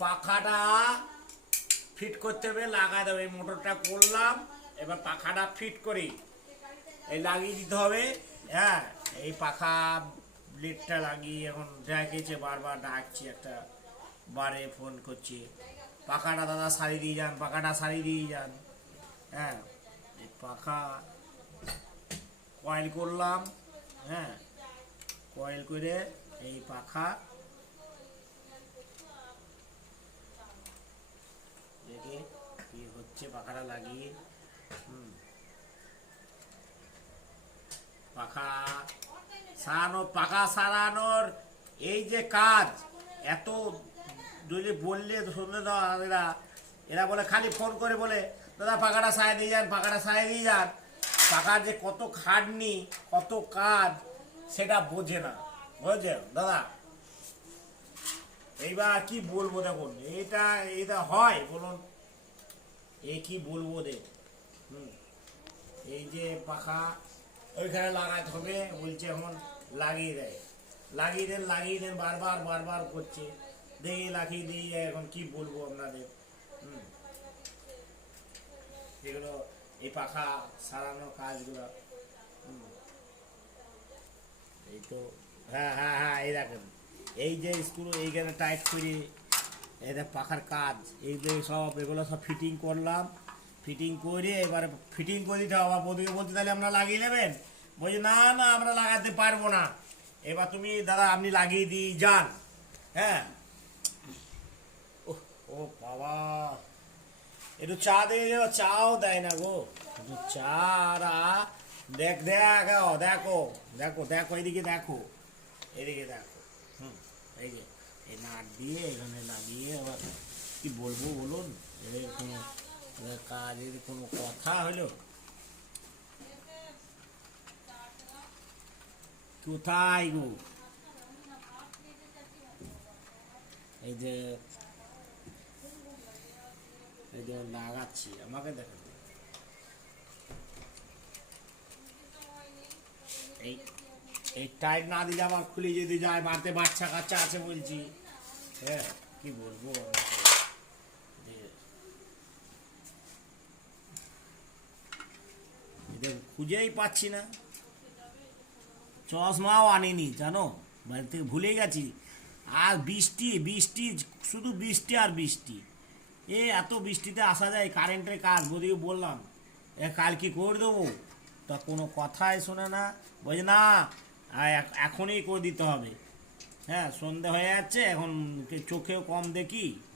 পাখাটা ফিট করতে হবে, লাগাই দেবে। এই মোটরটা করলাম, এবার পাখাটা ফিট করি, এই লাগিয়ে দিতে হবে। হ্যাঁ, এই পাখা ব্লেডটা লাগিয়ে এখন ডেকেছে, বারবার ডাকছি, একটা বারে ফোন করছি, পাখাটা দাদা সারিয়ে দিয়ে যান, পাখাটা সারিয়ে দিয়ে যান। হ্যাঁ, এই পাখা কয়েল করলাম। হ্যাঁ, কয়েল করে এই পাখা দেখে কি হচ্ছে, পাখাটা লাগিয়ে পাখা পাখা সারানোর এই যে কাজ, এত যদি বললে শুনতে দাও এরা, এরা বলে খালি ফোন করে বলে দাদা পাখাটা সারিয়ে দিয়ে যান, পাখাটা সারিয়ে দিয়ে যান। পাখার যে কত খাটনি, কত কাজ, সেটা বোঝে না, বুঝছে দাদা। এইবার কি বলবো, দেখুন এটা এটা হয় বলুন, এ কি বলবো রে। এই যে পাখা ওইখানে লাগাতে হবে বলছে, এখন লাগিয়ে দেয়, লাগিয়ে দেন বারবার বারবার করছে, দেখি লাগিয়ে দিয়ে যায়। এখন কি বলবো আপনাদের। এগুলো এই পাখা সারানোর কাজগুলো, এই তো। হ্যাঁ হ্যাঁ হ্যাঁ, এই দেখেন, এই যে স্ক্রু এইখানে টাইট করে, এটা পাখার কাজ, এইগুলো সব, এগুলো সব ফিটিং করলাম। ফিটিং করে এবারে ফিটিং করে দিতে হবে। বৌদিকে বলতে তাহলে আপনারা লাগিয়ে নেবেন, বলছি না না আমরা লাগাতে পারবো না। এবার তুমি দাদা আপনি লাগিয়ে দিয়ে যান। হ্যাঁ, ও বাবা, একটু চা দিয়ে যাও, চাও দেয় না গো, একটু চা। দেখ দেখ, দেখো দেখো দেখো, এদিকে দেখো, এদিকে দেখো। এই যে এই নাট দিয়ে এখানে লাগিয়ে, আবার কি বলবো বলুন, এর কোনো কাজের কোনো কথা হলো? কোথায় গো, এই যে এই যে লাগাচ্ছি, আমাকে দেখেন, এই এই টাইট না দিলে আবার খুলে যদি যায়, বাড়িতে বাচ্চা কাচ্চা আছে বলছি। হ্যাঁ, কি বলবো আপনাকে, এটা খুঁজেই পাচ্ছি না। চশমাও আনিনি জানো, বাড়ি থেকে ভুলে গেছি। আর বৃষ্টি বৃষ্টি, শুধু বৃষ্টি আর বৃষ্টি। এত বৃষ্টিতে আসা যায়, কারেন্টের কাজ বদিকে বললাম, কাল কি করে দেবো, তা কোনো কথাই শোনে না, বলছে না এখনই করে দিতে হবে। হ্যাঁ, সন্ধে হয়ে যাচ্ছে এখন, চোখেও কম দেখি।